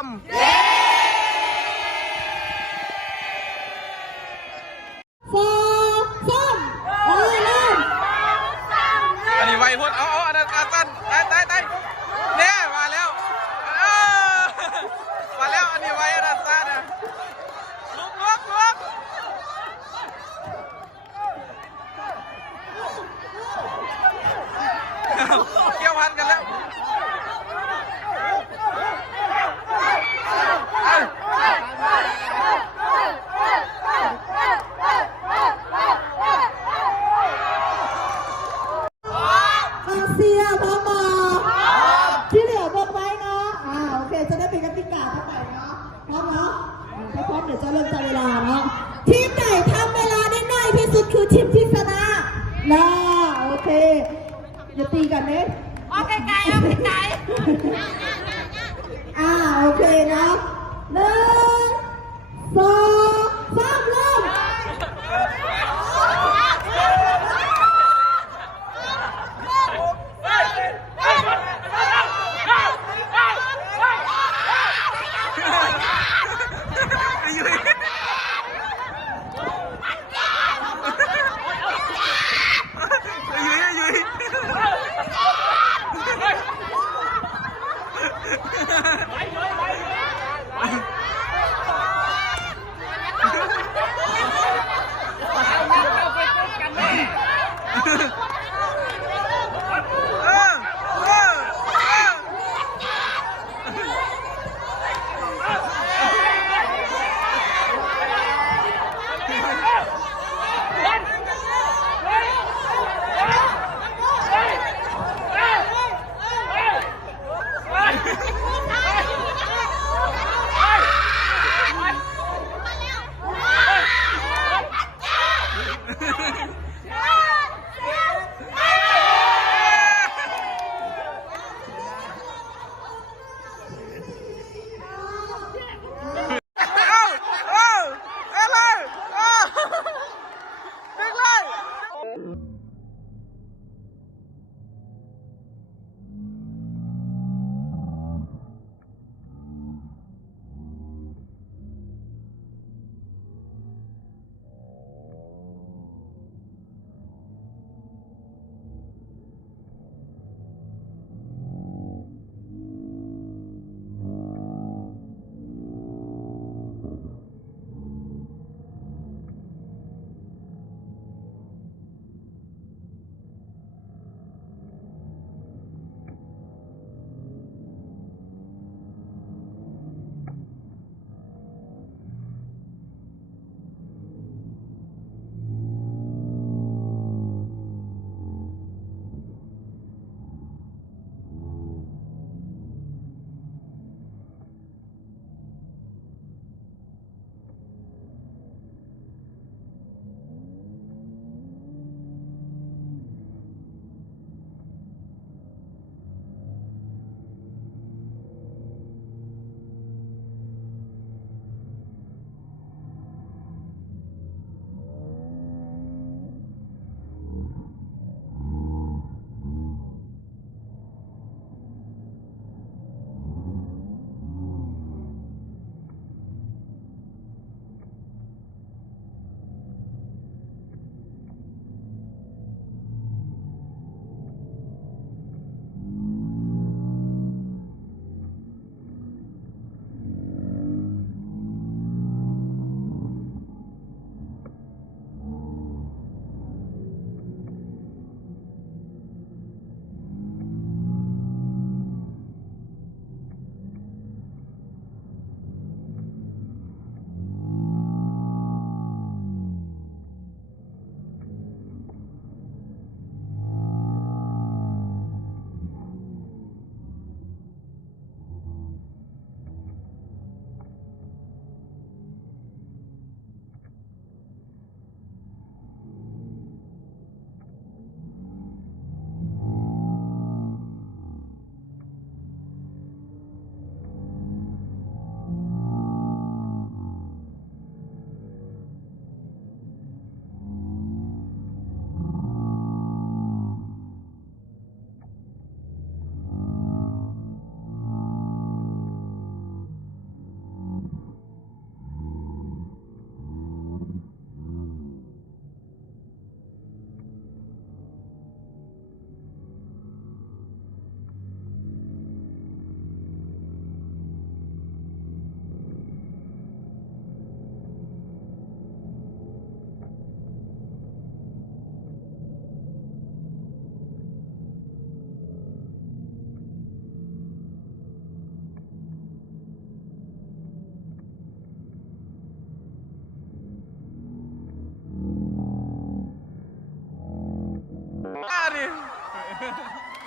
อันนี้ไวพูดเอาอันนั้นการสั้นได้เนี่ยมาแล้วมาแล้วอันนี้ไวอันนั้นสั้นนะลุกเกี่ยวพันกันแล้วเสียพร้อมมาที่เหลือบอกไว้เนาะโอเคจะได้เป็นกติกาต่อไปเนาะพร้อมเนาะถ้าพร้อมเดี๋ยวจะเริ่มจับเวลาเนาะทีมไหนทำเวลาได้น้อยที่สุดคือทีมที่ชนะนะโอเคอย่าตีกันเน้เอาไกลๆเอาไกลๆโอเคเนาะ1 2 3เริ่ม เ